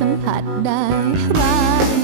สัมผัสได้ว่า